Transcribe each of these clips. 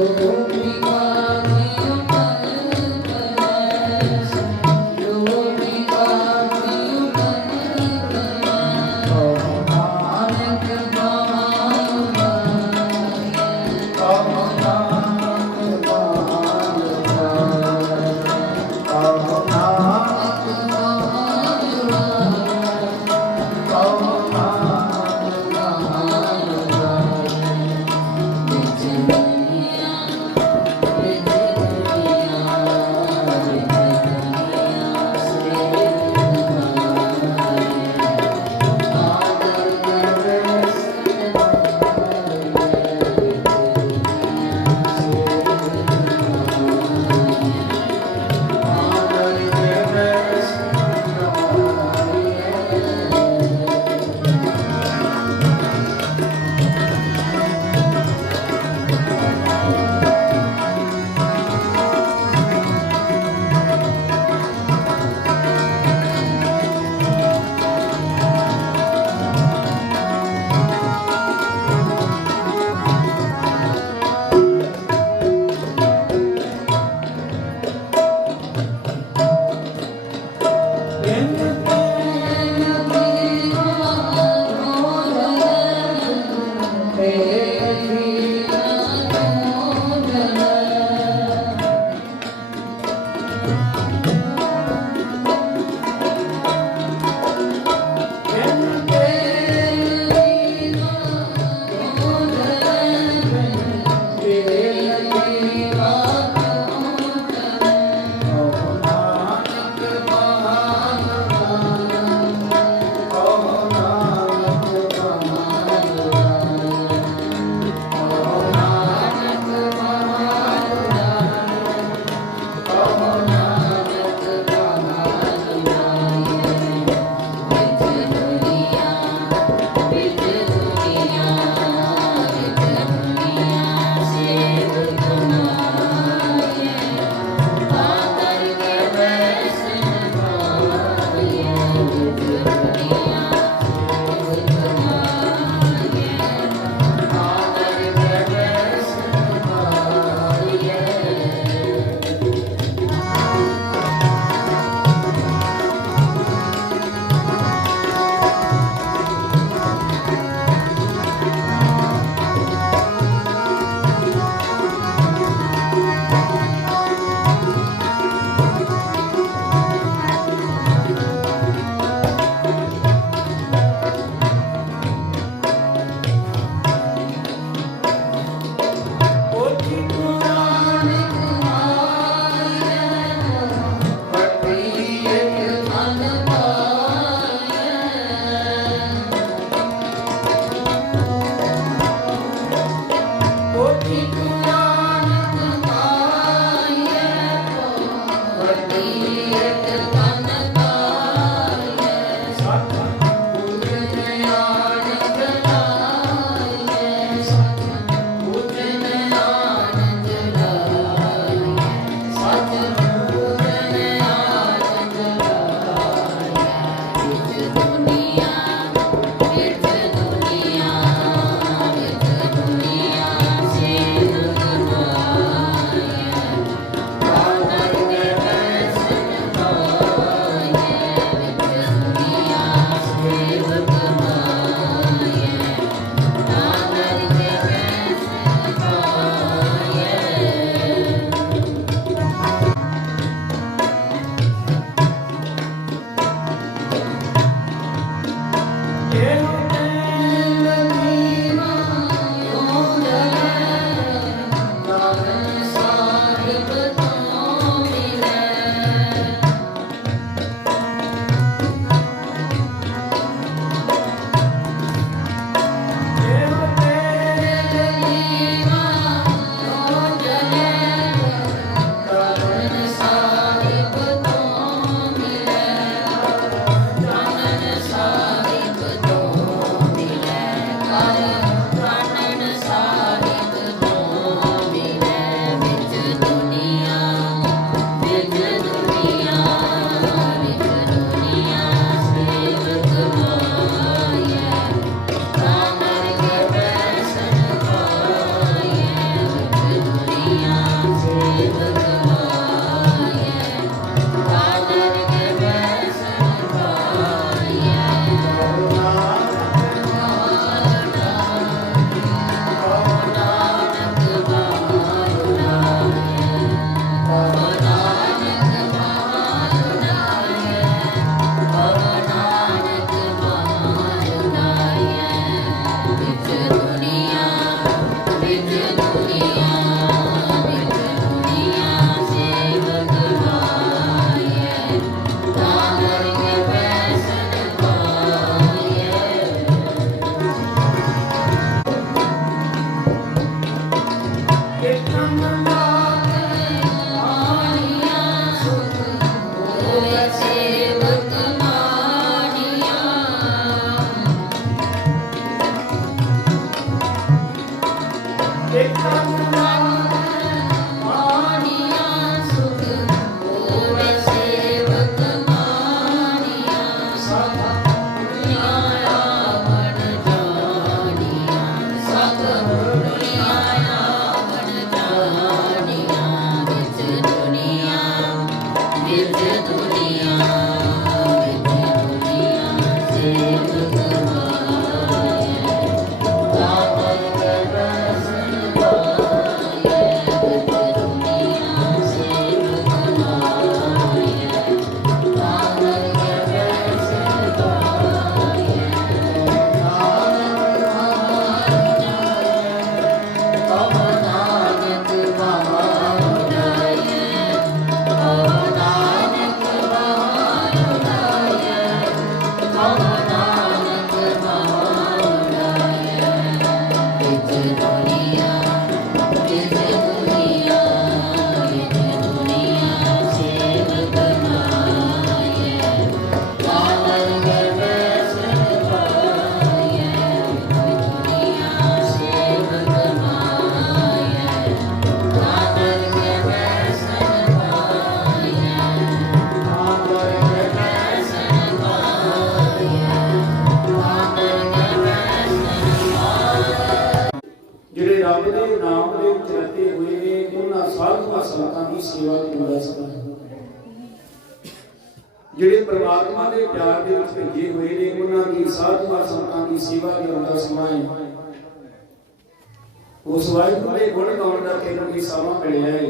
Música ਸਾਧੂਆਂ ਸੰਤਾਂ ਦੀ ਸੇਵਾ ਦੀ। ਵਿਵਸਥਾ ਹੈ ਜਿਹੜੇ ਪ੍ਰਮਾਤਮਾ ਦੇ ਪਿਆਰ ਦੇ ਵਿੱਚ ਭੇਜੇ ਹੋਏ ਨੇ, ਉਹਨਾਂ ਦੀ ਸਾਧੂਆਂ ਸੰਤਾਂ ਦੀ ਸੇਵਾ ਕਰਨ ਦਾ ਸਮਾਂ ਹੈ। ਉਸ ਵਾਹਿਗੁਰੂ ਦੇ ਗੁਣ ਗਾਉਣ ਦਾ ਤੈਨੂੰ ਵੀ ਸਮਾਂ ਮਿਲਿਆ ਹੈ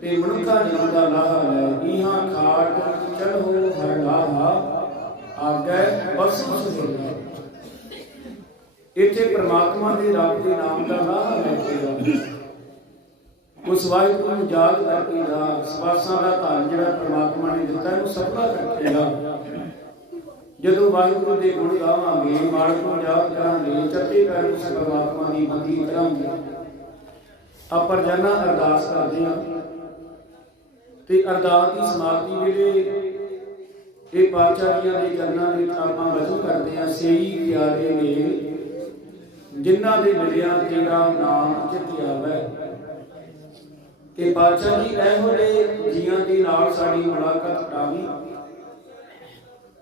ਤੇ ਮਨੁੱਖਾ ਜਨਮ ਦਾ ਲਾਹਾ ਲੈ ਇਹਾਂ ਖਾਟ ਚਲ ਹੋ ਹਰ ਲਾਹਾ ਆਗੇ ਬਸ ਬਸ ਹੋਣਾ ਇੱਥੇ ਪ੍ਰਮਾਤਮਾ ਦੇ ਰੱਬ ਦੇ ਨਾਮ ਦਾ ਲਾਹਾ ਲੈ ਕੇ ਜਾ ਉਸ ਵਾਹਿਗੁਰੂ ਨੂੰ ਯਾਦ ਕਰਕੇ ਦਾ ਸਵਾਸਾਂ ਦਾ ਧਨ ਜਿਹੜਾ ਪ੍ਰਮਾਤਮਾ ਨੇ ਦਿੱਤਾ, ਇਹਨੂੰ ਸਫਲਾ ਕਰਕੇ ਜਦੋਂ ਵਾਹਿਗੁਰੂ ਦੇ ਗੁਣ ਗਾਵਾਂਗੇ, ਮਾਲਕ ਨੂੰ ਯਾਦ ਕਰਾਂਗੇ ਚੱਤੇ ਪੈਰ ਉਸ ਪਰਮਾਤਮਾ ਦੀ ਬੰਦੀ ਕਰਾਂਗੇ। ਆਪਾਂ ਰੋਜ਼ਾਨਾ ਅਰਦਾਸ ਕਰਦੇ ਹਾਂ ਤੇ ਅਰਦਾਸ ਦੀ ਸਮਾਪਤੀ ਵੇਲੇ ਇਹ ਪਾਤਸ਼ਾਹੀਆਂ ਦੇ ਚਰਨਾਂ ਵਿੱਚ ਆਪਾਂ ਵਜੂ ਕਰਦੇ ਹਾਂ, ਸੇਈ ਪਿਆਰੇ ਨੇ, ਜਿਨ੍ਹਾਂ ਦੇ ਮਿਲਿਆ ਤੇਰਾ ਨਾਮ ਚਿਤ ਆਵੇ। ਕਿ ਪਾਤਸ਼ਾਹ ਜੀ, ਇਹੋ ਜਿਹੇ ਜੀਆਂ ਦੇ ਨਾਲ ਸਾਡੀ ਮੁਲਾਕਾਤ ਕਰਾਵੀ।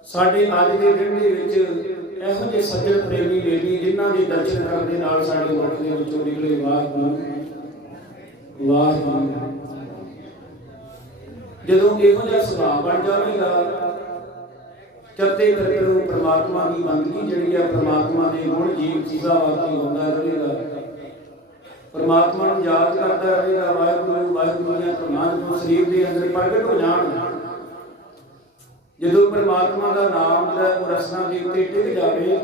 ਸਾਡੇ ਅੱਜ ਦੇ ਦਿਨ ਦੇ ਵਿੱਚ ਇਹੋ ਜਿਹੇ ਸੱਜਣ ਪ੍ਰੇਮੀ ਲੇਡੀ ਜਿਨ੍ਹਾਂ ਦੇ ਦਰਸ਼ਨ ਕਰਨ ਦੇ ਨਾਲ ਸਾਡੇ ਮੁਲਕ ਦੇ ਵਿੱਚੋਂ ਨਿਕਲੇ। ਵਾਹਿਗੁਰੂ ਵਾਹਿਗੁਰੂ। ਜਦੋਂ ਇਹੋ ਜਿਹਾ ਸੁਭਾਅ ਬਣ ਜਾਵੇਗਾ ਚੱਤੇ ਕਰਕੇ ਉਹ ਪ੍ਰਮਾਤਮਾ ਦੀ ਬੰਦਗੀ ਜਿਹੜੀ ਆ, ਪ੍ਰਮਾਤਮਾ ਦੇ ਗੁਣ ਜੀਵ ਚੀਜ਼ਾਂ ਵਾਸਤੇ ਹੁੰਦਾ ਰਹੇਗਾ। ਪ੍ਰਮਾਤਮਾ ਨੂੰ ਯਾਦ ਕਰਦਾ ਰਹੇਗਾ ਵਾਹਿਗੁਰੂ ਵਾਹਿਗੁਰੂ ਦੀਆਂ ਧੁਨਾਂ ਜਦੋਂ ਸਰੀਰ ਦੇ ਅੰਦਰ ਪ੍ਰਗਟ ਹੋ ਜਾਣ। ਜਦੋਂ ਪ੍ਰਮਾਤਮਾ ਦਾ ਨਾਮ ਜਿਹੜਾ ਰਸਨਾ ਦੇ ਉੱਤੇ ਟਿਕ ਜਾਵੇ,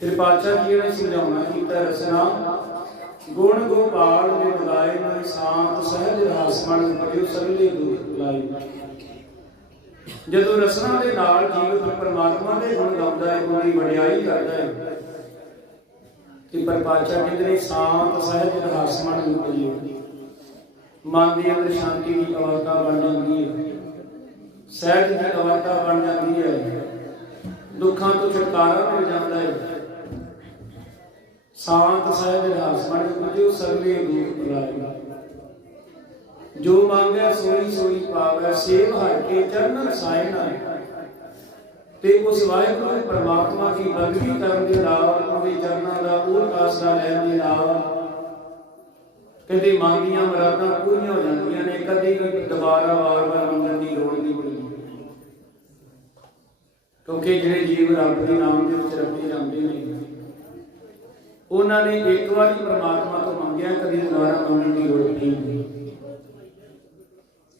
ਫਿਰ ਪਾਤਸ਼ਾਹ ਜੀ ਨੇ ਸਮਝਾਉਣਾ ਕੀਤਾ, ਰਸਨਾ, ਗੁਣ ਗੋਪਾਲ ਦੇ ਬੁਲਾਏ ਨੂੰ ਸ਼ਾਂਤ, ਸਹਿਜ ਰਸ ਮਨ ਪੜਿਓ ਸਗਲੇ ਦੁਖ ਲਾਈ ਜਦੋਂ ਰਸਨਾ ਦੇ ਨਾਲ ਜੀਵ ਪਰਮਾਤਮਾ ਦੇ ਗੁਣ ਗਾਉਂਦਾ ਹੈ, ਉਹਦੀ ਵਡਿਆਈ ਕਰਦਾ ਹੈ। ਕਿ ਪਰ ਪਾਤਸ਼ਾਹ ਸ਼ਾਂਤ, ਸਹਿਜ ਰਸ ਮਨ ਨੂੰ ਪੜਿਓ ਮਨ ਦੇ ਅੰਦਰ ਸ਼ਾਂਤੀ ਦੀ ਅਵਸਥਾ ਬਣ ਜਾਂਦੀ ਹੈ ਸਹਿਜ ਦੀ ਅਵਸਥਾ ਬਣ ਜਾਂਦੀ ਹੈ ਦੁੱਖਾਂ ਤੋਂ ਛੁਟਕਾਰਾ ਮਿਲ ਜਾਂਦਾ ਹੈ। ਸ਼ਾਂਤ, ਸਹਿਜ ਰਸ ਮਨ ਜੋ ਸਗਲੇ ਦੁੱਖ ਭੁਲਾਏਗਾ ਜੋ ਮੰਗਿਆ, ਸੋਈ ਸੋਈ ਪਾਵੇ। ਸੇਵ ਹਰ ਕੇ, ਚਰਨ ਰਸਾਇਣ ਤੇ ਉਸ ਵਾਹਿਗੁਰੂ ਪਰਮਾਤਮਾ ਦੀ ਬੰਦਗੀ ਕਰਨ ਦੇ ਨਾਲ, ਉਹਦੇ ਚਰਨਾਂ ਦਾ ਉਹ ਆਸਰਾ ਲੈਣ ਦੇ ਨਾਲ ਕਹਿੰਦੇ ਮੰਗੀਆਂ ਮਰਾਦਾਂ ਪੂਰੀਆਂ ਹੋ ਜਾਂਦੀਆਂ ਨੇ, ਕਦੇ ਦੁਬਾਰਾ ਵਾਰ-ਵਾਰ ਮੰਗਣ ਦੀ ਲੋੜ ਨਹੀਂ ਪੜਦੀ ਕਿਉਂਕਿ ਜਿਹੜੇ ਜੀਵ ਰੱਬ ਦੇ ਨਾਮ ਦੇ ਵਿੱਚ ਰੱਖੇ ਜਾਂਦੇ ਨੇ, ਉਹਨਾਂ ਨੇ ਇੱਕ ਵਾਰੀ ਪਰਮਾਤਮਾ ਤੋਂ ਮੰਗਿਆ, ਕਦੇ ਦੁਬਾਰਾ ਮੰਗਣ ਦੀ ਲੋੜ ਨਹੀਂ ਹੁੰਦੀ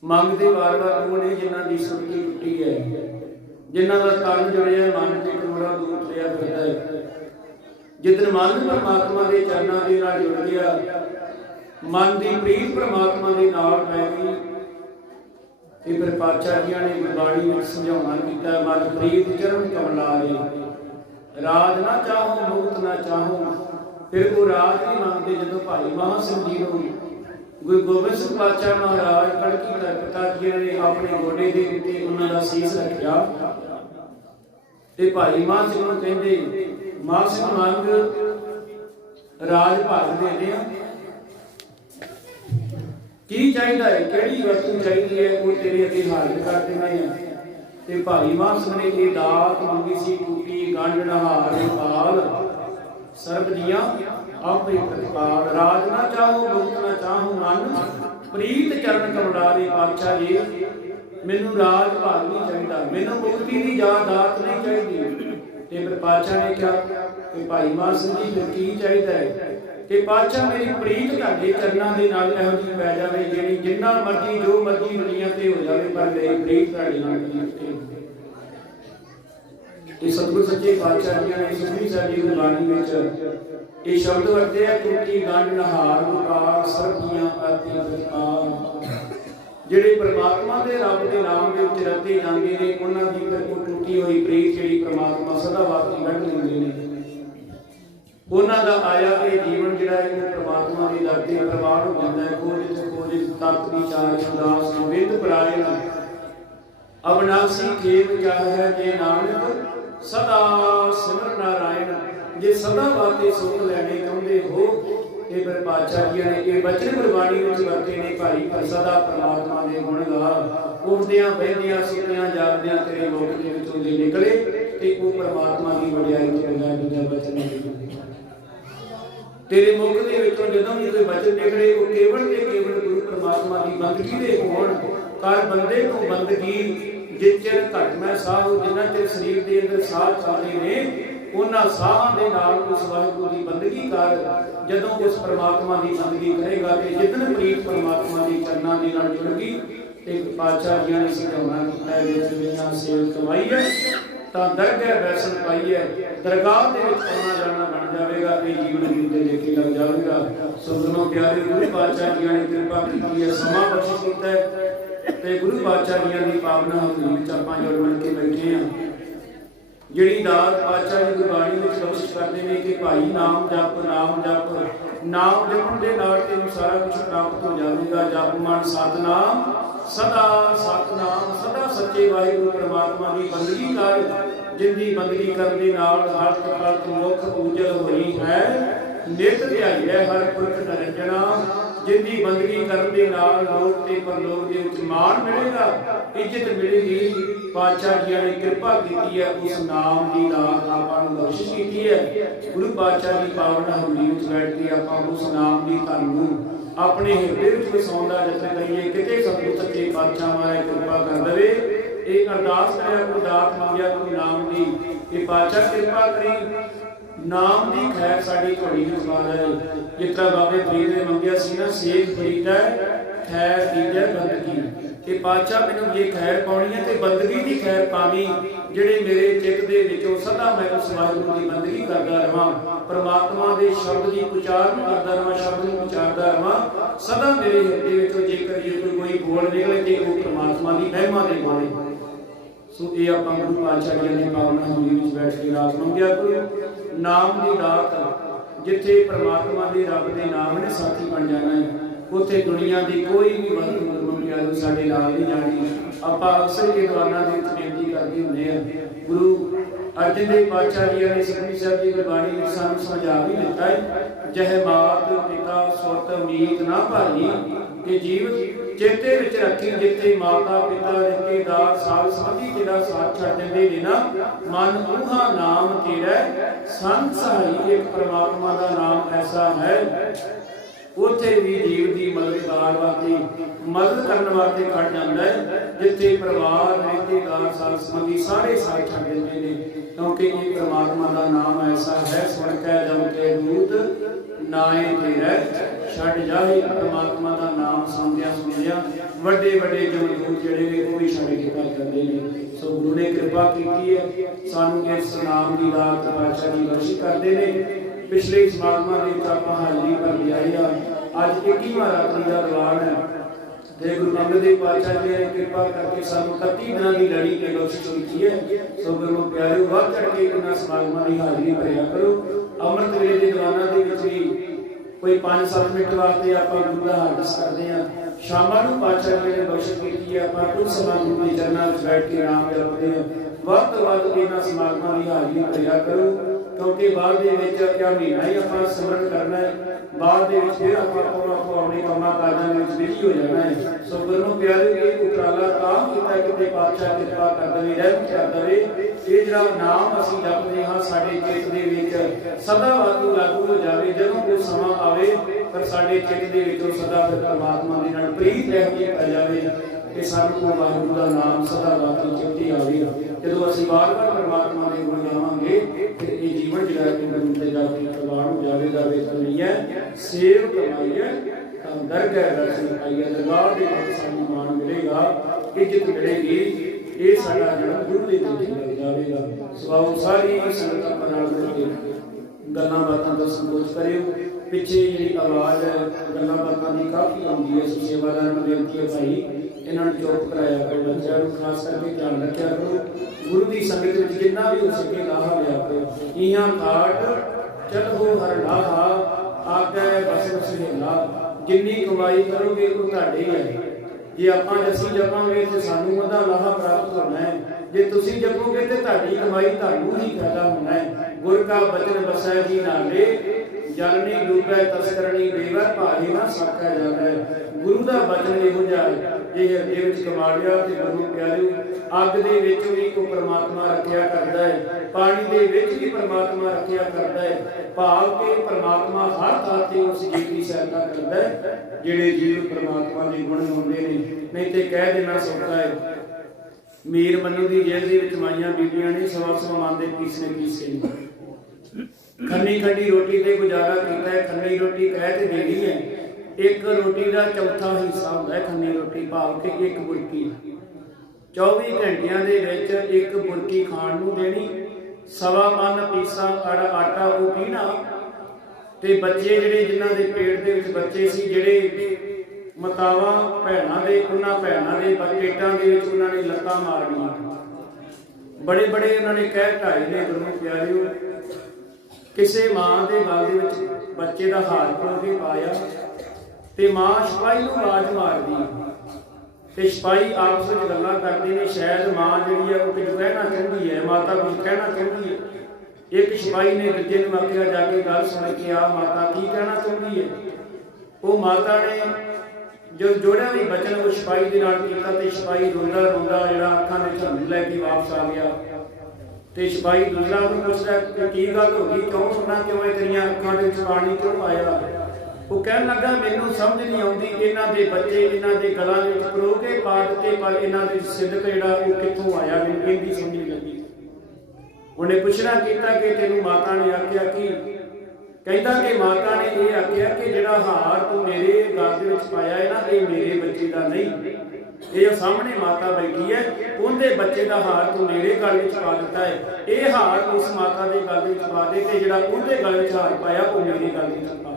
ਮੰਗਦੇ ਵਾਰ-ਵਾਰ ਉਹ ਨੇ ਜਿਨ੍ਹਾਂ ਦੀ ਸੁਰਤੀ ਟੁੱਟੀ ਹੈ। ਜਿਨ੍ਹਾਂ ਦਾ ਤਨ ਜੁੜਿਆ ਮਨ ਤੇ ਕਰੋੜਾ ਦੂਰ ਤੁਰਿਆ ਫਿਰਦਾ ਹੈ ਜਿੱਦਨ ਮਨ ਪਰਮਾਤਮਾ ਦੇ ਚਰਨਾਂ ਦੇ ਨਾਲ ਜੁੜ ਗਿਆ, ਮਨ ਦੀ ਪ੍ਰੀਤ ਪਰਮਾਤਮਾ ਦੇ ਨਾਲ ਪੈ ਗਈ। ਤੇ ਫਿਰ ਪਾਤਸ਼ਾਹ ਜੀਆਂ ਨੇ ਗੁਰਬਾਣੀ ਵਿੱਚ ਸਮਝਾਉਣਾ ਕੀਤਾ, ਮਨ ਪ੍ਰੀਤ ਚਰਨ ਕਮਲਾਰੇ ਰਾਜ ਨਾ ਚਾਹੋ ਮੁਕਤ ਨਾ ਚਾਹੋ, ਫਿਰ ਉਹ ਰਾਜ ਨਹੀਂ ਮੰਗਦੇ ਜਦੋਂ ਭਾਈ ਮਹਾ ਸਿੰਘ ਜੀ ਨੂੰ ਗੁਰੂ ਗੋਬਿੰਦ ਸਿੰਘ ਪਾਤਸ਼ਾਹ ਮਹਾਰਾਜ ਕੜਕੀ ਦਾ ਪਿਤਾ ਜੀ ਨੇ ਆਪਣੇ ਗੋਡੇ ਦੇ ਉੱਤੇ ਉਹਨਾਂ ਦਾ ਸੀਸ ਰੱਖਿਆ ਤੇ ਭਾਈ ਮਾਨ ਸਿੰਘ ਨੂੰ ਕਹਿੰਦੇ, ਮਾਨ ਸਿੰਘ ਮੰਗ ਰਾਜ ਭਾਗ ਦੇ ਦੇ ਕੀ ਚਾਹੀਦਾ ਹੈ? ਕਿਹੜੀ ਵਸਤੂ ਚਾਹੀਦੀ ਹੈ? ਉਹ ਤੇਰੇ ਅੱਗੇ ਹਾਜ਼ਰ ਕਰ ਦਿੰਦੇ ਆ ਤੇ ਭਾਈ ਮਾਨ ਸਿੰਘ ਨੇ ਇਹ ਦਾਤ ਮੰਗੀ ਸੀ ਟੂਟੀ, ਗੰਢ, ਨਹਾਰ, ਪਾਲ, ਸਰਬ ਦੀਆਂ ਆਪੇ ਪ੍ਰਤਿਪਾਲ। ਰਾਜ ਨਾ ਚਾਹੋ ਮੁਕਤ ਨਾ ਚਾਹੋ, ਮਨ ਪ੍ਰੀਤ ਚਰਨ ਕਮਲਾਰੇ ਪਾਤਸ਼ਾਹ ਜੀ। ਮੈਨੂੰ ਰਾਜ ਭਾਗ ਨਹੀਂ ਚਾਹੀਦਾ, ਮੈਨੂੰ ਮੁਕਤੀ ਦੀ ਜਾਦਾਤ ਨਹੀਂ ਚਾਹੀਦੀ। ਤੇ ਫਿਰ ਪਾਤਸ਼ਾਹ ਨੇ ਕਿਹਾ ਕਿ ਭਾਈ ਮਾਨ ਸਿੰਘ ਜੀ, ਫਿਰ ਕੀ ਚਾਹੀਦਾ ਹੈ? ਕਿ ਪਾਤਸ਼ਾਹ ਮੇਰੀ ਪ੍ਰੀਤ ਤੁਹਾਡੇ ਚਰਨਾਂ ਦੇ ਨਾਲ ਇਹੋ ਜਿਹੀ ਪੈ ਜਾਵੇ, ਜਿਹੜੀ ਜਿੰਨਾ ਮਰਜ਼ੀ, ਜੋ ਮਰਜ਼ੀ ਦੁਨੀਆ ਤੇ ਹੋ ਜਾਵੇ, ਪਰ ਮੇਰੀ ਪ੍ਰੀਤ ਤੁਹਾਡੇ ਨਾਲ ਨਹੀਂ ਇਹ ਸਤਿਗੁਰ ਸੱਚੇ ਪਾਤਸ਼ਾਹ ਜੀ ਨੇ ਸੁਖੀ ਸਾਡੀ ਗੁਰਬਾਣੀ ਵਿੱਚ ਇਹ ਸ਼ਬਦ ਵਰਤੇ ਆ ਟੁੱਟੀ ਗੰਢ ਨਹਾਰ ਮੁਕਾਰ ਸਰਬੀਆਂ ਆਤੀ ਪ੍ਰਤਾਪ ਜਿਹੜੇ ਪ੍ਰਮਾਤਮਾ ਦੇ ਰੱਬ ਦੇ ਨਾਮ ਦੇ ਉੱਤੇ ਰਤੇ ਜਾਂਦੇ ਨੇ, ਉਹਨਾਂ ਦੀ ਫਿਰ ਉਹ ਟੁੱਟੀ ਹੋਈ ਪ੍ਰੀਤ ਜਿਹੜੀ ਪ੍ਰਮਾਤਮਾ ਸਦਾ ਵਾਸਤੇ ਕੱਢ ਲੈਂਦੇ ਨੇ। ਉਹਨਾਂ ਦਾ ਆਇਆ ਇਹ ਜੀਵਨ ਜਿਹੜਾ ਹੈ ਉਹ ਪ੍ਰਮਾਤਮਾ ਦੀ ਦਰ ਤੇ ਪ੍ਰਵਾਨ ਹੋ ਜਾਂਦਾ ਹੈ। ਕੋਜ ਤੇ ਕੋਜ ਤਤ ਵਿਚਾਰ ਉਦਾਸ ਵਿਦ ਪਰਾਇਣ ਅਬਨਾਸੀ ਖੇਤ ਚਾਹੈ ਜੇ ਨਾਨਕ, ਸਦਾ ਸਿਮਰ ਨਾਰਾਇਣ। ਜੇ ਸਦਾ ਵਾਤੇ ਸੁਖ ਲੈਣੇ ਚਾਹੁੰਦੇ ਹੋ ਇਹ ਫਿਰ ਪਾਤਸ਼ਾਹ ਜੀ ਨੇ ਇਹ ਬਚਨ ਗੁਰਬਾਣੀ ਵਿੱਚ ਵਰਤੇ ਨੇ, ਭਾਈ ਪਰ ਸਦਾ ਪ੍ਰਮਾਤਮਾ ਦੇ ਗੁਣ ਗਾ। ਉੱਠਦਿਆਂ, ਬਹਿੰਦਿਆਂ, ਸੁੱਤਿਆਂ, ਜਾਗਦਿਆਂ ਤੇਰੇ ਮੁਖ ਦੇ ਵਿੱਚੋਂ ਜੇ ਨਿਕਲੇ, ਤੇ ਉਹ ਪ੍ਰਮਾਤਮਾ ਦੀ ਵਡਿਆਈ ਚ ਰੰਗਾ ਦੂਜਾ ਬਚਨ ਹੈ ਤੇਰੇ ਮੁਖ ਦੇ ਵਿੱਚੋਂ ਜਦੋਂ ਵੀ ਕੋਈ ਬਚਨ ਨਿਕਲੇ, ਉਹ ਕੇਵਲ ਤੇ ਕੇਵਲ ਗੁਰੂ ਪਰਮਾਤਮਾ ਦੀ ਬੰਦਗੀ ਦੇ ਹੋਣ। ਕਰ ਬੰਦੇ ਤੋਂ ਬੰਦਗੀ ਜਿਸ ਚਿਰ ਘਟ ਮੈਂ ਸਾਹ ਜਿੰਨਾ ਚਿਰ ਸਰੀਰ ਦੇ ਅੰਦਰ ਸਾਹ ਚੱਲਦੇ ਨੇ ਉਹਨਾਂ ਸਾਹਾਂ ਦੇ ਨਾਲ ਉਸ ਵਾਹਿਗੁਰੂ ਦੀ ਬੰਦਗੀ ਕਰ, ਜਦੋਂ ਉਸ ਪਰਮਾਤਮਾ ਦੀ ਬੰਦਗੀ ਕਰੇਗਾ ਤੇ ਜਿਤਨ ਪ੍ਰੀਤ ਪਰਮਾਤਮਾ ਦੀ ਚਰਨਾਂ ਦੇ ਨਾਲ ਜੁੜ ਤੇ ਪਾਤਸ਼ਾਹ ਜੀਆਂ ਨੇ ਸਿਖਾਉਣਾ ਕੀਤਾ ਹੈ ਵਿੱਚ ਦੁਨੀਆ ਸੇਵ ਕਮਾਈ ਹੈ, ਤਾਂ ਦਰਗਾਹ ਵੈਸਨ ਪਾਈ ਹੈ, ਦਰਗਾਹ ਦੇ ਵਿੱਚ ਆਉਣਾ ਜਾਣਾ ਬਣ ਜਾਵੇਗਾ ਤੇ ਜੀਵਨ ਜੀਵ ਦੇ ਲੇਖੇ ਲੱਗ ਜਾਵੇਗਾ। ਸੁਣਨੋਂ ਪਿਆਰੇ ਗੁਰੂ ਪਾਤਸ਼ਾਹ ਜੀ ਨੇ ਕਿਰਪਾ ਕੀਤੀ ਹੈ, ਸਮਾਂ ਬਖਸ਼ ਕੀਤਾ ਹੈ ਤੇ ਗੁਰੂ ਪਾਤਸ਼ਾਹ ਜੀਆਂ ਦੀ ਪਾਵਨ ਹਜ਼ੂਰੀ ਵਿੱਚ ਆਪਾਂ ਜੁੜ ਮਿਲ ਕੇ ਬੈਠੇ ਹਾਂ। ਜਿਹੜੀ ਦਾਤ ਪਾਤਸ਼ਾਹ ਜੀ ਗੁਰਬਾਣੀ ਵਿੱਚ ਬਖਸ਼ਿਸ਼ ਕਰਦੇ ਨੇ ਕਿ ਭਾਈ ਨਾਮ ਜਪ ਨਾਮ ਜਪ, ਨਾਮ ਜਪਣ ਦੇ ਨਾਲ ਤੈਨੂੰ ਸਾਰਾ ਕੁਝ ਪ੍ਰਾਪਤ ਹੋ ਜਾਵੇਗਾ। ਜਪ ਮਨ ਸਤਨਾਮ, ਸਦਾ ਸਤਨਾਮ, ਸਦਾ ਸੱਚੇ ਵਾਹਿਗੁਰੂ ਪ੍ਰਮਾਤਮਾ ਦੀ ਬੰਦਗੀ ਕਰ। ਜਿੰਦੀ ਬੰਦਗੀ ਕਰਨ ਦੇ ਨਾਲ ਹਰ ਕਪਲ ਮੁਖ ਉਜਲ ਹੋਈ ਹੈ। ਨਿਤ ਧਿਆਈਐ ਹਰ ਪੁਰਖ ਨਰੰਜਣਾ ਜਿੰਦੀ ਬੰਦਗੀ ਕਰਨ ਦੇ ਨਾਲ ਲੋਕ ਤੇ ਪਰਲੋਕ ਦੇ ਵਿੱਚ ਮਾਣ ਮਿਲੇਗਾ, ਇੱਜ਼ਤ ਮਿਲੇਗੀ। ਪਾਤਸ਼ਾਹ ਜੀਆਂ ਨੇ ਕਿਰਪਾ ਕੀਤੀ ਹੈ, ਉਸ ਨਾਮ ਦੀ ਦਾਤ ਆਪਾਂ ਨੂੰ ਬਖਸ਼ਿਸ਼ ਕੀਤੀ ਹੈ। ਗੁਰੂ ਪਾਤਸ਼ਾਹ ਦੀ ਪਾਵਨ ਹਜ਼ੂਰੀ ਵਿੱਚ ਬੈਠ ਕੇ ਆਪਾਂ ਉਸ ਨਾਮ ਦੀ ਧਨ ਨੂੰ ਆਪਣੇ ਹਿਰਦੇ ਵਿੱਚ ਵਸਾਉਣ ਦਾ ਯਤਨ ਕਰੀਏ। ਕਿਤੇ ਸਤਿਗੁਰ ਸੱਚੇ ਪਾਤਸ਼ਾਹ ਮਾਰੇ ਕਿਰਪਾ ਕਰ ਦੇਵੇ। ਇਹ ਅਰਦਾਸ ਕਰਿਆ ਕੋ ਦਾਤ ਮੰਗਿਆ ਕੋ ਨਾਮ ਦੀ ਇਹ ਪਾਤਸ਼ਾਹ ਕਿਰਪਾ ਕਰੀ। ਨਾਮ ਦੀ ਖੈਰ ਸਾਡੀ ਤੁਹਾਡੀ ਹਜ਼ਮਾਨ ਹੈ ਜਿੱਤਾ ਬਾਬੇ ਫਰੀਦ ਨੇ ਮੰਗਿਆ ਸੀ ਨਾ ਸੇਖ ਫਰੀਦਾ ਖੈਰ ਦੀਜੈ ਬੰਦਗੀ ਕਿ ਪਾਤਸ਼ਾਹ ਮੈਨੂੰ ਜੇ ਖੈਰ ਪਾਉਣੀ ਹੈ ਤੇ ਬੰਦਗੀ ਦੀ ਖੈਰ ਪਾਵੀ, ਜਿਹੜੇ ਮੇਰੇ ਚਿੱਤ ਦੇ ਵਿੱਚੋਂ ਸਦਾ ਮੈਂ ਉਸ ਵਾਹਿਗੁਰੂ ਦੀ ਬੰਦਗੀ ਕਰਦਾ ਰਹਾਂ ਪ੍ਰਮਾਤਮਾ ਦੇ ਸ਼ਬਦ ਦੀ ਉਚਾਰਨ ਕਰਦਾ ਰਹਾਂ ਸ਼ਬਦ ਨੂੰ ਉਚਾਰਦਾ ਰਹਾਂ ਸਦਾ ਮੇਰੇ ਹਿਰਦੇ ਵਿੱਚੋਂ ਜੇਕਰ ਜੇ ਕੋਈ ਕੋਈ ਬੋਲ ਨਿਕਲੇ ਤੇ ਉਹ ਪ੍ਰਮਾਤਮਾ ਦੀ ਮਹਿਮਾ ਦੇ ਬੋਲੇ ਸੋ ਇਹ ਆਪਾਂ ਗੁਰੂ ਪਾਤਸ਼ਾਹ ਜੀ ਨੇ ਪਾਵਨ ਹਜ਼ੂਰੀ ਵਿੱਚ ਬੈਠ ਕੇ ਰਾਸ ਮੰਗਿਆ ਕਰੋ ਨਾਮ ਦੀ ਦਾਤ ਜਿੱਥੇ ਪ੍ਰਮਾਤਮਾ ਦੇ ਰੱਬ ਦੇ ਨਾਮ ਨੇ ਸਾਥੀ ਬਣ ਜਾਣਾ ਹੈ। ਉੱਥੇ ਦੁਨੀਆ ਦੀ ਕੋਈ ਵੀ ਵਸਤੂ ਗੁਰੂ ਪਿਆਰੂ ਸਾਡੇ ਨਾਲ ਨਹੀਂ ਜਾਣੀ। ਆਪਾਂ ਅਕਸਰ ਇਹ ਦਵਾਨਾਂ ਦੇ ਬੇਨਤੀ ਕਰਦੇ ਹੁੰਦੇ ਆ, ਗੁਰੂ ਅਰਜਨ ਦੇਵ ਪਾਤਸ਼ਾਹ ਜੀ ਨੇ ਸੁਖਮਨੀ ਸਾਹਿਬ ਦੀ ਗੁਰਬਾਣੀ ਵਿੱਚ ਸਾਨੂੰ ਸਮਝਾ ਵੀ ਦਿੱਤਾ ਹੈ, ਜਹ ਮਾਤ ਪਿਤਾ ਸੁਰਤ ਉਮੀਦ ਨਾ ਭਾਈ ਕਿ ਜੀਵ ਚੇਤੇ ਵਿੱਚ ਰੱਖੀ, ਜਿੱਥੇ ਮਾਤਾ, ਪਿਤਾ, ਰਿਸ਼ਤੇਦਾਰ ਸਾਲ ਸੰਬੰਧੀ ਤੇਰਾ ਸਾਥ ਛੱਡ ਦਿੰਦੇ ਨੇ ਨਾ, ਮਨ ਉਹਾ ਨਾਮ ਤੇਰਾ ਸੰਤ ਸਹਾਈ ਇੱਕ ਪ੍ਰਮਾਤਮਾ ਦਾ ਨਾਮ ਐਸਾ ਹੈ, ਉੱਥੇ ਵੀ ਜੀਵ ਦੀ ਮਦਦ ਕਰਨ ਵਾਸਤੇ, ਮਦਦ ਕਰਨ ਵਾਸਤੇ ਖੜ ਜਾਂਦਾ ਹੈ, ਜਿੱਥੇ ਪਰਿਵਾਰ, ਰਿਸ਼ਤੇਦਾਰ ਸਾਲ ਸੰਬੰਧੀ ਸਾਰੇ ਸਾਥ ਛੱਡ ਦਿੰਦੇ ਨੇ, ਕਿਉਂਕਿ ਇਹ ਪ੍ਰਮਾਤਮਾ ਦਾ ਨਾਮ ਐਸਾ ਹੈ, ਸੁਣ ਕੇ ਜਮ ਕੇ ਦੂਤ ਨਾਏ ਤੇਰਾ ਛੱਡ ਜਾਏ, ਪ੍ਰਮਾਤਮਾ ਦਾ ਨਾਮ ਸੁਣਦਿਆਂ ਸੁਣਦਿਆਂ ਵੱਡੇ ਵੱਡੇ ਜਮਦੂਤ ਜਿਹੜੇ ਨੇ ਉਹ ਵੀ ਛੱਡ ਕੇ ਭੱਜ ਜਾਂਦੇ ਨੇ। ਸੋ ਗੁਰੂ ਨੇ ਕਿਰਪਾ ਕੀਤੀ ਹੈ। ਸਾਨੂੰ ਇਸ ਨਾਮ ਦੀ ਦਾਤ ਪਾਤਸ਼ਾਹ ਦੀ ਬਖਸ਼ਿਸ਼ ਕਰਦੇ ਨੇ। ਪਿਛਲੇ ਸਮਾਗਮਾਂ ਦੇ ਵਿੱਚ ਆਪਾਂ ਹਾਜ਼ਰੀ ਭਰ ਲਿਆਈ ਆ। ਅੱਜ 21ਵਾਂ ਰਾਤਰੀ ਦਾ ਦੀਵਾਨ ਹੈ। ਤੇ ਗੁਰੂ ਨਾਨਕ ਦੇਵ ਪਾਤਸ਼ਾਹ ਜੀ ਨੇ ਕਿਰਪਾ ਕਰਕੇ ਸਾਨੂੰ 31 ਦਿਨਾਂ ਦੀ ਲੜੀ ਤੇ ਬਖਸ਼ਿਸ਼ ਕੀਤੀ ਹੈ। ਸੋ ਗੁਰੂ ਪਿਆਰਿਓ, ਵੱਧ ਚੜ ਕੇ ਇਹਨਾਂ ਸਮਾਗਮਾਂ ਦੀ ਹਾਜ਼ਰੀ ਭਰਿਆ ਕਰੋ। ਅੰਮ੍ਰਿਤ ਵੇਲੇ ਦੇ ਦੀਵਾਨਾਂ ਦੇ ਵਿੱਚ ਵੀ ਕੋਈ 5-7 ਮਿੰਟ ਵਾਸਤੇ ਆਪਾਂ ਗੁਰੂ ਦਾ ਹਾਦਸ ਕਰਦੇ ਆ ਸ਼ਾਮਾਂ ਨੂੰ ਪਾਤਸ਼ਾਹ ਨੇ ਬਖਸ਼ਿਸ਼ ਕੀਤੀ ਆਪਾਂ ਕੁਝ ਸਮਾਂ ਗੁਰੂ ਦੇ ਚਰਨਾਂ ਵਿੱਚ ਬੈਠ ਕੇ ਆਰਾਮ ਕਰਦੇ ਆ ਵੱਧ ਤੋਂ ਵੱਧ ਇਹਨਾਂ ਸਮਾਗਮਾਂ ਦੀ ਹਾਜ਼ਰੀ ਭਰਿਆ ਕਰੋ। ਕਿਉਂਕਿ ਬਾਅਦ ਦੇ ਵਿੱਚ ਕਿਆ ਮਹੀਨਾ ਹੀ ਆਪਾਂ ਸਿਮਰਨ ਕਰਨਾ ਹੈ। ਬਾਅਦ ਦੇ ਵਿੱਚ ਫਿਰ ਆਪਾਂ ਆਪੋ ਆਪੋ ਆਪਣੇ ਕੰਮਾਂ ਕਾਜਾਂ ਵਿੱਚ ਬਿਜ਼ੀ ਹੋ ਜਾਣਾ ਹੈ। ਸੋ ਗੁਰੂ ਪਿਆਰੇ ਇਹ ਉਪਰਾਲਾ ਤਾਂ ਕੀਤਾ ਕਿ ਪਾਤਸ਼ਾਹ ਕਿਰਪਾ ਕਰ ਦੇਵੇ, ਰਹਿਮ ਕਰ ਦੇਵੇ। ਇਹ ਜਿਹੜਾ ਨਾਮ ਅਸੀਂ ਜਪਦੇ ਹਾਂ ਸਾਡੇ ਚਿੱਤ ਦੇ ਵਿੱਚ, ਸਦਾ ਵਾਧੂ ਲਾਗੂ ਹੋ ਜਾਵੇ, ਜਦੋਂ ਕੋਈ ਸਮਾਂ ਆਵੇ ਪਰ ਸਾਡੇ ਚਿੱਤ ਦੇ ਵਿੱਚੋਂ ਸਦਾ ਫਿਰ ਪਰਮਾਤਮਾ ਦੇ ਨਾਲ ਪ੍ਰੀਤ ਰਹਿ ਕੇ ਪੈ ਜਾਵੇ ਕਿ ਸਾਨੂੰ ਕੋ ਵਾਹਿਗੁਰੂ ਦਾ ਨਾਮ ਸਦਾ ਵਾਧੂ ਚਿੱਤੀ ਆਵੇ। ਜਦੋਂ ਅਸੀਂ ਵਾਰ-ਵਾਰ ਪਰਮਾਤਮਾ ਦੇ ਗੁਣ ਗਾਵਾਂਗੇ ਫਿਰ ਜੀਵਨ ਜਿਹੜਾ ਕਿ ਗੁਰੂ ਤੇ ਜਾ ਕੇ ਪ੍ਰਵਾਨ ਹੋ ਜਾਵੇਗਾ ਵੇਖਣ ਸੇਵ ਕਮਾਈ ਤਾਂ ਦਰਗਾਹ ਦਰਸ਼ਨ ਪਾਈਏ ਦਰਬਾਰ ਦੇ ਵਿੱਚ ਸਾਨੂੰ ਮਾਣ ਮਿਲੇਗਾ, ਇੱਜ਼ਤ ਮਿਲੇਗੀ। ਇਹ ਸਾਡਾ ਜਨਮ ਗੁਰੂ ਦੇ ਵਿੱਚ ਲੱਗ ਜਾਵੇਗਾ। ਸਵਾਉ ਸਾਰੀ ਸੰਗਤ ਨਾਲ ਮਿਲ ਕੇ ਗੱਲਾਂ ਬਾਤਾਂ ਦਾ ਸੰਕੋਚ ਕਰਿਓ। ਪਿੱਛੇ ਜਿਹੜੀ ਆਵਾਜ਼ ਗੱਲਾਂ ਬਾਤਾਂ ਦੀ ਕਾਫੀ ਆਉਂਦੀ ਹੈ ਸੇਵਾਦਾਰ ਨੂੰ ਬੇਨਤੀ ਹੈ ਭਾਈ ਇਹਨਾਂ ਨੂੰ ਚੁੱਪ ਕਰਾਇਆ ਕਰੋ, ਬੱਚਿਆਂ ਨੂੰ ਖਾਸ ਕਰਕੇ ਧਿਆਨ ਰੱਖਿਆ ਕਰੋ। ਗੁਰੂ ਦੀ ਸੰਗਤ ਵਿੱਚ ਜਿੰਨਾ ਵੀ ਹੋ ਸਕੇ ਲਾਹਾ ਲਿਆ ਕਰੋ। ਇਹਾਂ ਕਾਟ, ਚਲ ਹਰ ਲਾਹਾ ਆਗੇ ਬਸਨ ਸੁਹੇਲਾ ਜਿੰਨੀ ਕਮਾਈ ਕਰੋਗੇ, ਉਹ ਤੁਹਾਡੀ ਹੈ। ਜੇ ਆਪਾਂ ਜਸੀ ਜਪਾਂਗੇ, ਤੇ ਸਾਨੂੰ ਉਹਦਾ ਲਾਹਾ ਪ੍ਰਾਪਤ ਹੋਣਾ ਹੈ। ਜੇ ਤੁਸੀਂ ਜਪੋਗੇ, ਤੇ ਤੁਹਾਡੀ ਕਮਾਈ ਤੁਹਾਨੂੰ ਹੀ ਫਾਇਦਾ ਹੋਣਾ ਹੈ। ਗੁਰ ਕਾ ਬਚਨ ਬਸੈ ਜੀ ਨਾਲੇ। ਜਲਨੀ ਡੂਬੈ ਤਸਕਰਣੀ ਦੇਵਰ ਭਾਹੀ ਨਾ ਸਕੈ ਜਾਣੈ ਗੁਰੂ ਦਾ ਬਚਨ ਇਹੋ ਜਿਹਾ ਹੈ, ਜੇ ਹਿਰਦੇ ਵਿੱਚ ਕਮਾ ਤੇ ਗੁਰੂ ਪਿਆਰਿਓ, ਅੱਗ ਦੇ ਵਿੱਚ ਵੀ ਕੋ ਪ੍ਰਮਾਤਮਾ ਰੱਖਿਆ ਕਰਦਾ ਹੈ, ਪਾਣੀ ਦੇ ਵਿੱਚ ਵੀ ਪ੍ਰਮਾਤਮਾ ਰੱਖਿਆ ਕਰਦਾ ਹੈ। ਭਾਵ ਕਿ ਪ੍ਰਮਾਤਮਾ ਹਰ ਥਾਂ ਤੇ ਉਸ ਜੀਵ ਦੀ ਸਹਾਇਤਾ ਕਰਦਾ ਹੈ, ਜਿਹੜੇ ਜੀਵ ਪ੍ਰਮਾਤਮਾ ਦੇ ਗੁਣ ਹੁੰਦੇ ਨੇ। ਨਹੀਂ ਤੇ ਕਹਿ ਦੇਣਾ ਸੌਖਾ ਹੈ, ਮੀਰ ਮੰਨੂ ਦੀ ਜੇਲ੍ਹ ਦੇ ਵਿੱਚ ਮਾਈਆਂ ਬੀਬੀਆਂ ਨੇ ਸਵਾ ਸਵਾ ਮਨ ਦੇ ਪੀਸ ਨੇ ਪੀਸੇ ਨੇ। ਖੰਨੀ ਖੰਡੀ ਰੋਟੀ ਤੇ ਗੁਜ਼ਾਰਾ ਕੀਤਾ ਹੈ, ਖੰਨੀ ਰੋਟੀ ਕਹਿ ਤੇ ਦੇਣੀ ਹੈ। ਇੱਕ ਰੋਟੀ ਦਾ ਚੌਥਾ ਹਿੱਸਾ ਹੁੰਦਾ ਹੈ ਖੰਨੀ ਰੋਟੀ, ਭਾਵ ਕਿ ਇੱਕ ਬੁਰਕੀ। 24 ਘੰਟਿਆਂ ਦੇ ਵਿੱਚ ਇੱਕ ਬੁਰਕੀ ਖਾਣ ਨੂੰ ਦੇਣੀ, ਸਵਾ ਮਨ ਪੀਸਾ, ਅੜ ਆਟਾ, ਉਹ ਪੀਣਾ। ਤੇ ਬੱਚੇ ਜਿਹੜੇ ਜਿਨ੍ਹਾਂ ਦੇ ਪੇਟ ਦੇ ਵਿੱਚ ਬੱਚੇ ਸੀ, ਜਿਹੜੇ ਮਤਾਵਾਂ, ਭੈਣਾਂ ਦੇ, ਉਹਨਾਂ ਭੈਣਾਂ ਦੇ ਪੇਟਾਂ ਦੇ ਵਿੱਚ ਉਹਨਾਂ ਨੇ ਲੱਤਾਂ ਮਾਰਨੀਆਂ। ਬੜੇ ਬੜੇ ਉਹਨਾਂ ਨੇ ਕਹਿ ਢਾਏ ਨੇ ਗੁਰੂ ਪਿਆਰਿਓ। ਕਿਸੇ ਮਾਂ ਦੇ ਗਲ ਦੇ ਵਿੱਚ ਬੱਚੇ ਦਾ ਹਾਰ ਪਾ ਕੇ ਪਾਇਆ ਤੇ ਮਾਂ ਸਿਪਾਹੀ ਨੂੰ ਆਵਾਜ਼ ਮਾਰਦੀ। ਤੇ ਸਿਪਾਹੀ ਆਪਸ ਵਿੱਚ ਗੱਲਾਂ ਕਰਦੇ ਨੇ, ਸ਼ਾਇਦ ਮਾਂ ਜਿਹੜੀ ਹੈ ਉਹ ਕੁਝ ਕਹਿਣਾ ਚਾਹੁੰਦੀ ਹੈ, ਮਾਤਾ ਕੁਝ ਕਹਿਣਾ ਚਾਹੁੰਦੀ ਹੈ। ਇੱਕ ਸਿਪਾਹੀ ਨੇ ਦੂਜੇ ਨੂੰ ਆਖਿਆ, ਜਾ ਕੇ ਗੱਲ ਸੁਣ ਕੇ ਆ, ਮਾਤਾ ਕੀ ਕਹਿਣਾ ਚਾਹੁੰਦੀ ਹੈ? ਉਹ ਮਾਤਾ ਨੇ ਜੋ ਜੋੜਿਆ ਵੀ ਬਚਨ ਉਹ ਸਿਪਾਹੀ ਦੇ ਨਾਲ ਕੀਤਾ ਤੇ ਸਿਪਾਹੀ ਰੋਂਦਾ ਰੋਂਦਾ ਜਿਹੜਾ ਅੱਖਾਂ ਦੇ ਝੰਡ ਲੈ ਕੇ ਵਾਪਸ ਆ ਗਿਆ। ਤੇ ਸਿਪਾਹੀ ਦੂਸਰਾ ਉਹਨੂੰ ਪੁੱਛਦਾ ਕਿ ਕੀ ਗੱਲ ਹੋ ਗਈ ਕਿਉਂ ਸੁਣਾ ਕਿਉਂ ਇਹ ਤੇਰੀਆਂ ਅੱਖਾਂ ਦੇ ਵਿੱਚ ਪਾਣੀ ਕਿਉਂ ਆਇਆ ਉਹ ਕਹਿਣ ਲੱਗਾ, ਮੈਨੂੰ ਸਮਝ ਨਹੀਂ ਆਉਂਦੀ ਇਹਨਾਂ ਦੇ ਬੱਚੇ, ਇਹਨਾਂ ਦੇ ਗਲਾਂ ਵਿੱਚ ਪਰੋ ਕੇ ਪਾ ਦਿੱਤੇ, ਪਰ ਇਹਨਾਂ ਦੇ ਸਿੱਧਕ ਜਿਹੜਾ ਉਹ ਕਿੱਥੋਂ ਆਇਆ, ਮੈਨੂੰ ਇਹਦੀ ਸਮਝ ਨਹੀਂ ਲੱਗੀ। ਉਹਨੇ ਪੁੱਛਣਾ ਕੀਤਾ ਕਿ ਤੈਨੂੰ ਮਾਤਾ ਨੇ ਆਖਿਆ ਕਿ? ਕਹਿੰਦਾ ਕਿ ਮਾਤਾ ਨੇ ਇਹ ਆਖਿਆ ਕਿ ਜਿਹੜਾ ਹਾਰ ਤੂੰ ਮੇਰੇ ਗਲ ਦੇ ਵਿੱਚ ਪਾਇਆ ਹੈ ਨਾ, ਇਹ ਮੇਰੇ ਬੱਚੇ ਦਾ ਨਹੀਂ। ਇਹ ਸਾਹਮਣੇ ਮਾਤਾ ਬੈਠੀ ਹੈ। ਉਹਦੇ ਬੱਚੇ ਦਾ ਹਾਰ ਤੂੰ ਮੇਰੇ ਗਲ ਵਿੱਚ ਪਾ ਦਿੱਤਾ ਹੈ। ਇਹ ਹਾਰ ਉਸ ਮਾਤਾ ਦੇ ਗਲ ਵਿੱਚ ਪਾ ਦੇ ਤੇ ਜਿਹੜਾ ਉਹਦੇ ਗਲ ਵਿੱਚ ਹਾਰ ਪਾਇਆ, ਉਹ ਮੇਰੇ ਗਲ ਵਿੱਚ ਪਾ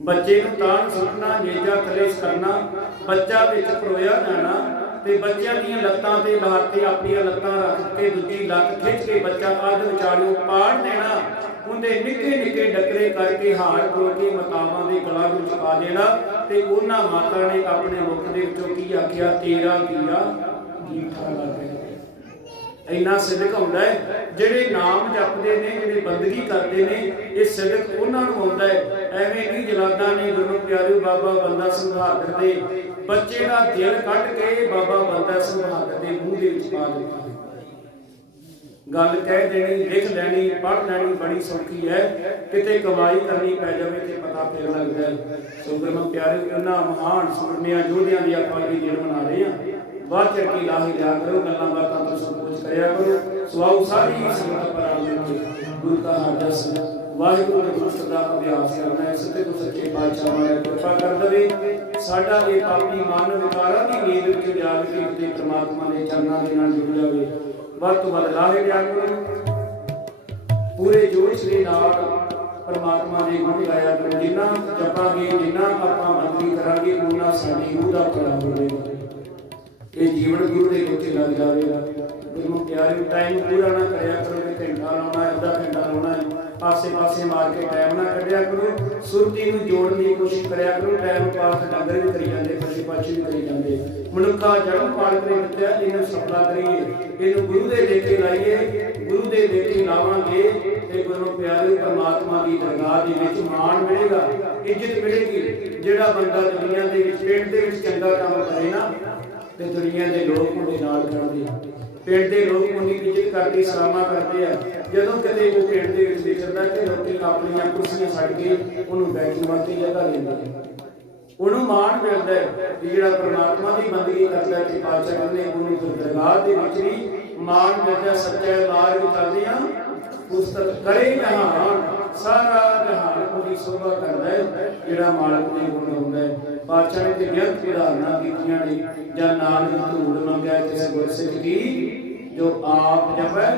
ਬੱਚੇ ਨੂੰ ਤਾਣ ਸੁੱਟਣਾ ਨੇਜਾ ਕਲੇਸ਼ ਕਰਨਾ, ਬੱਚਾ ਵਿੱਚ ਪਰੋਇਆ ਜਾਣਾ ਤੇ ਬੱਚਿਆਂ ਦੀਆਂ ਲੱਤਾਂ ਤੇ ਲਾਹ ਤੇ ਆਪਣੀਆਂ ਲੱਤਾਂ ਰੱਖ ਕੇ ਦੂਜੀ ਲੱਤ ਖਿੱਚ ਕੇ ਬੱਚਾ ਅੱਧ ਵਿਚਾਲਿਓ ਪਾੜ ਦੇਣਾ, ਉਹਦੇ ਨਿੱਕੇ ਨਿੱਕੇ ਡੱਕਰੇ ਕਰਕੇ ਹਾਰ ਖੋ ਕੇ ਮਤਾਵਾਂ ਦੇ ਗਲਾਂ ਵਿੱਚ ਪਾ ਦੇਣਾ। ਤੇ ਉਹਨਾਂ ਮਾਤਾ ਨੇ ਆਪਣੇ ਮੁਖ ਦੇ ਵਿੱਚੋਂ ਕੀ ਆਖਿਆ? ਤੇਰਾ ਕੀਆ ਜੀਠਾ ਲੱਗੇ ਇੰਨਾ ਸਿਦਕ ਹੁੰਦਾ ਹੈ। ਜਿਹੜੇ ਨਾਮ ਜਪਦੇ ਨੇ, ਜਿਹੜੇ ਬੰਦਗੀ ਕਰਦੇ ਨੇ, ਇਹ ਸਿਦਕ ਉਹਨਾਂ ਨੂੰ ਆਉਂਦਾ ਹੈ। ਐਵੇਂ ਨਹੀਂ ਜਲਾਦਾ ਨੇ, ਗੁਰੂ ਪਿਆਰੇ ਬਾਬਾ ਬੰਦਾ ਸਿੰਘ ਬਹਾਦਰ ਦੇ ਬੱਚੇ ਦਾ ਦਿਲ ਕੱਢ ਕੇ ਬਾਬਾ ਬੰਦਾ ਸਿੰਘ ਦੇ ਮੂੰਹ ਦੇ ਵਿੱਚ ਪਾ ਦਿੱਤਾ। ਗੱਲ ਕਹਿ ਦੇਣੀ, ਲਿਖ ਲੈਣੀ, ਪੜ੍ਹ ਲੈਣੀ ਬੜੀ ਸੌਖੀ ਹੈ। ਕਿਤੇ ਕਮਾਈ ਕਰਨੀ ਪੈ ਜਾਵੇ ਤੇ ਪਤਾ ਫਿਰ ਲੱਗਦਾ ਹੈ। ਸੋ ਗੁਰਮਤਿ ਪਿਆਰੇ ਉਹਨਾਂ ਮਹਾਨ ਸੁਰਮਿਆਂ, ਯੋਧਿਆਂ ਦੀ ਆਪਾਂ ਇਹ ਦਿਨ ਮਨਾ ਰਹੇ ਹਾਂ। ਬਾਅਦ ਚ ਕੀ ਲਾਹੀ ਲਿਆ ਕਰੋ, ਗੱਲਾਂ ਬਾਤਾਂ ਤੋਂ ਸੰਕੋਚ ਕਰਿਆ ਕਰੋ। ਸਵਾਉ ਸਾਰੀ ਸੰਗਤ ਪਰ ਆਉਂਦੇ ਗੁਰੂ ਦਾ ਹਾਦਸ ਵਾਹਿਗੁਰੂ ਦੇ ਗੁਰਸਤ ਦਾ ਅਭਿਆਸ ਕਰਨਾ ਹੈ। ਸੱਚੇ ਤੋਂ ਸੱਚੇ ਪਾਤਸ਼ਾਹ ਮਾਰੇ ਕਿਰਪਾ ਕਰ ਦੇਵੇ ਸਾਡਾ ਇਹ ਪਾਪੀ ਮਨ ਵਿਕਾਰਾਂ ਦੀ ਨੀਂਦ ਵਿੱਚ ਜਾਗ ਕੇ ਤੇ ਪ੍ਰਮਾਤਮਾ ਦੇ ਚਰਨਾਂ ਦੇ ਨਾਲ ਜੁੜ ਜਾਵੇ। ਵੱਧ ਤੋਂ ਵੱਧ ਲਾਹੇ ਲਿਆ ਕਰੋ। ਪੂਰੇ ਜੋਸ਼ ਦੇ ਨਾਲ ਪਰਮਾਤਮਾ ਦੇ ਗੁਣ ਗਾਇਆ ਕਰੋ। ਜਿੰਨਾ ਜਪਾਂਗੇ, ਜਿੰਨਾ ਆਪਾਂ ਮੰਤਰੀ ਕਰਾਂਗੇ ਉਹਨਾਂ ਸਾਡੀ ਰੂਹ ਦਾ ਭਲਾ ਹੋਵੇਗਾ ਇਹ ਜੀਵਨ ਗੁਰੂ ਦੇ ਵਿੱਚ ਲੱਗ ਜਾਵੇਗਾ। ਗੁਰੂ ਪਿਆਰੇ ਟਾਈਮ ਪੂਰਾ ਨਾ ਕਰਿਆ ਕਰੋ ਕਿ ਘੰਟਾ ਲਾਉਣਾ ਅੱਧਾ ਘੰਟਾ ਲਾਉਣਾ ਹੈ ਪਾਸੇ ਮਾਰ ਕੇ ਟਾਈਮ ਨਾ ਕੱਢਿਆ ਕਰੋ, ਸੁਰਤੀ ਨੂੰ ਜੋੜਨ ਦੀ ਕੋਸ਼ਿਸ਼ ਕਰਿਆ ਕਰੋ, ਟਾਈਮ ਪਾਸ ਡੰਗਰ ਵੀ ਕਰੀ ਜਾਂਦੇ ਪਸ਼ੂ ਪਾਛੀ ਵੀ ਕਰੀ ਜਾਂਦੇ। ਮਨੁੱਖਾ ਜਨਮ ਪਾਲਕ ਦੇ ਦਿੱਤਾ, ਇਹਨੂੰ ਸਫਲਾ ਕਰੀਏ। ਇਹਨੂੰ ਗੁਰੂ ਦੇ ਦੇਖੇ ਲਾਈਏ, ਗੁਰੂ ਦੇ ਦੇਖੇ ਲਾਵਾਂਗੇ ਤੇ ਗੁਰੂ ਪਿਆਰੇ ਪਰਮਾਤਮਾ ਦੀ ਦਰਗਾਹ ਦੇ ਵਿੱਚ ਮਾਣ ਮਿਲੇਗਾ, ਇੱਜ਼ਤ ਮਿਲੇਗੀ। ਜਿਹੜਾ ਬੰਦਾ ਦੁਨੀਆ ਦੇ ਵਿੱਚ ਪਿੰਡ ਦੇ ਵਿੱਚ ਚੰਗਾ ਕੰਮ ਕਰੇ ਨਾ, ਤੇ ਦੁਨੀਆ ਦੇ ਲੋਕ ਉਹਦੇ ਨਾਲ ਖੜਦੇ ਪਿੰਡ ਦੇ ਲੋਕ ਉਹਦੀ ਇੱਜ਼ਤ ਕਰਦੇ ਸਲਾਮਾ ਕਰਦੇ ਆ। ਜਦੋਂ ਕਿਤੇ ਉਹ ਪਿੰਡ ਦੇ ਵਿੱਚ ਵਿਚਰਦਾ, ਤੇ ਲੋਕੀ ਆਪਣੀਆਂ ਕੁਰਸੀਆਂ ਛੱਡ ਕੇ ਉਹਨੂੰ ਬੈਠਣ ਵਾਸਤੇ ਜਗ੍ਹਾ ਦਿੰਦੇ ਉਹਨੂੰ ਮਾਣ ਮਿਲਦਾ ਹੈ ਕਿ ਜਿਹੜਾ ਪ੍ਰਮਾਤਮਾ ਦੀ ਬੰਦਗੀ ਕਰਦਾ ਹੈ ਤੇ ਪਾਤਸ਼ਾਹ ਉਹਨੂੰ ਦਰਗਾਹ ਦੇ ਵਿੱਚ ਵੀ ਮਾਣ ਮਿਲਦਾ, ਸੱਚੇ ਮਾਰਗ ਚੱਲਦੇ ਆ। ਪੁਸਤਕ ਕਰੇ ਜਹਾਨ ਸਾਰਾ ਜਹਾਨ ਉਹਦੀ ਸੋਭਾ ਕਰਦਾ ਹੈ, ਜਿਹੜਾ ਮਾਲਕ ਦੇ ਗੁਣ ਹੁੰਦਾ ਹੈ। ਪਾਤਸ਼ਾਹ ਨੇ ਤੇ ਬੇਅੰਤ ਉਦਾਹਰਨਾਂ ਕੀਤੀਆਂ ਨੇ, ਜਾਂ ਨਾਨਕ ਧੂੜ ਮੰਗਿਆ ਕਿਸੇ ਗੁਰਸਿੱਖ ਦੀ, ਜੋ ਆਪ ਜਪੈ,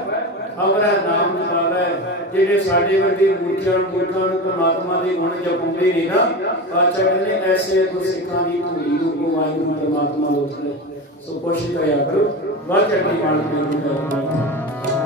ਅਵਰਾ ਨਾਮ ਜਪਾਵੇ ਜਿਹੜੇ ਸਾਡੇ ਵਰਗੇ ਮੂਰਖਾਂ ਮੂਰਖਾਂ ਨੂੰ ਪ੍ਰਮਾਤਮਾ ਦੇ ਗੁਣ ਜਪਉਂਦੇ ਨੇ ਨਾ ਪਾਤਸ਼ਾਹ ਕਹਿੰਦੇ ਐਸੇ ਗੁਰਸਿੱਖਾਂ ਦੀ ਧੂੜੀ ਨੂੰ ਵਾਹਿਗੁਰੂ ਪ੍ਰਮਾਤਮਾ ਲੋਚਲੇ ਸੋ ਕੋਸ਼ਿਸ਼ ਕਰਿਆ ਕਰੋ, ਵੱਧ ਚੜ੍ਹਦੀ ਮਾਲਕ ਦੇ ਗੁਣ ਕਰਨਾ